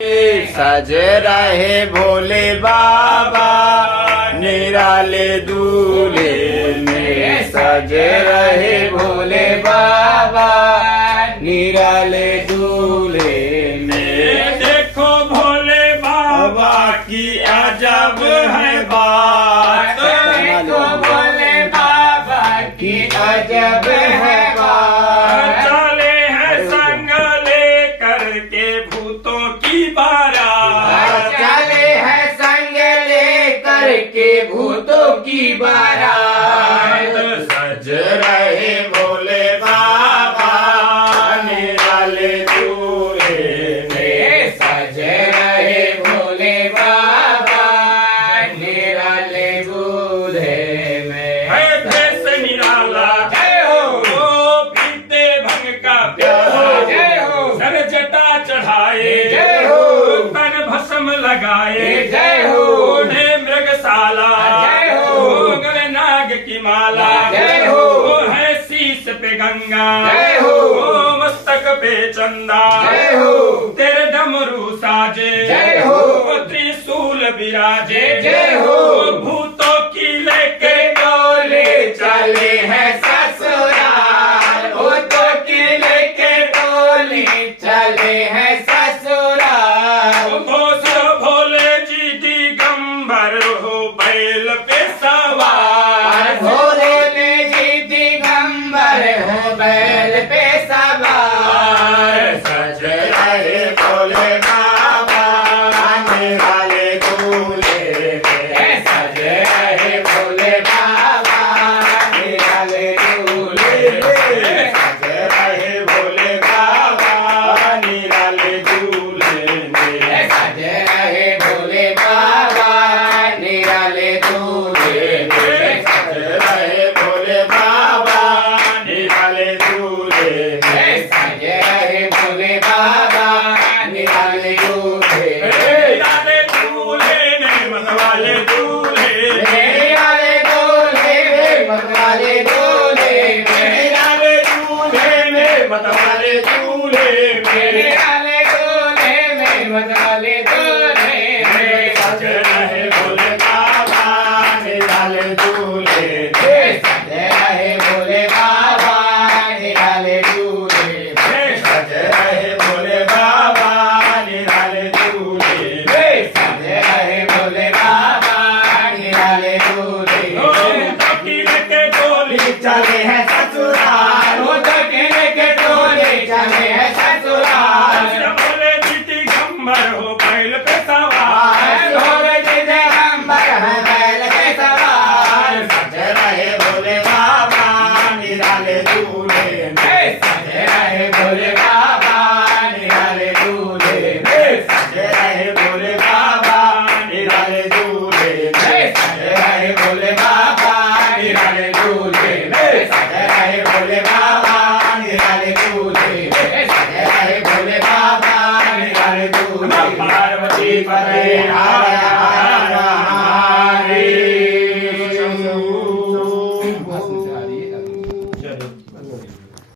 सज रहे भोले बाबा निराले दूल्हे में, सज रहे भोले बाबा निराले दूल्हे में। देखो भोले बाबा की अजब है बात, देखो भोले बाबा की अजब है बात। चले हैं संग लेकर के भूतों की बारात, चले हैं संग लेकर के भूतों की बारात। सज रहे भोले बाबा निराले दूल्हे में, सज रहे भोले बाबा निराले दूल्हे में। है देश निराला जय हो, वो पीते भंग का प्याला, जय हो, सर जटा चढ़ाए, जय हो, तन भस्म लगाए, जय हो, उन्हें मृगशाला, जय हो, गले नाग की माला, जय हो, वो है शीश पे गंगा, जय हो, वो मस्तक पे चंदा, जय हो, तेरे डमरू साजे, जय हो, वो त्रिशूल विराजे, जय हो, वो भूतों की लेके डोले चले हैं ससुराल, भूतों की लेके डोले चले हैं ससुराल। भोले जी दिगंबर हो बैल पे सवार, भोले जी दिगंबर हो बैल पे सवार। सज रहे भोले बाबा आने वाले दूल्हे में, सज रहे भोले बाबा आने वाले दूल्हे में, सज रहे भोले बाबा निराले दूल्हे में, सज रहे भोले बाबा निराले दूल्हे में, सज रहे भोले बाबा निराले दूल्हे में, सज रहे भोले बाबा निराले दूल्हे में। निराले दूल्हे ने मतवाले दूल्हे, निराले दूल्हे में मतवाले दूल्हे में, निराले दूल्हे ने मतवाले दूल्हे में, निराले दूल्हे में मतवाले दूल्हे में। सज रहे भोले बाबा निराले दूल्हे में, सज रहे भोले बाबा निराले दूल्हे में, सज रहे भोले बाबा निराले दूल्हे में, सज रहे भोले बाबा निराले दूल्हे में। के डोली चले हैं ससुराल, वो तकिने के डोले चले हैं ससुराल। भोले जी दिगंबर हो बैल पे सवार, भोले जी दिगंबर है बैल पे सवार। सज रहे भोले बाबा निराले दूल्हे में, सज रहे भोले बाबा निराले दूल्हे में, सज रहे भोले बाबा निराले दूल्हे में, सज रहे भोले बाबा निराले दूल्हे में, सज रहे भोले बाबा निराले दूल्हे में, सज रहे भोले बाबा निराले दूल्हे में। पार्वती पते हर हर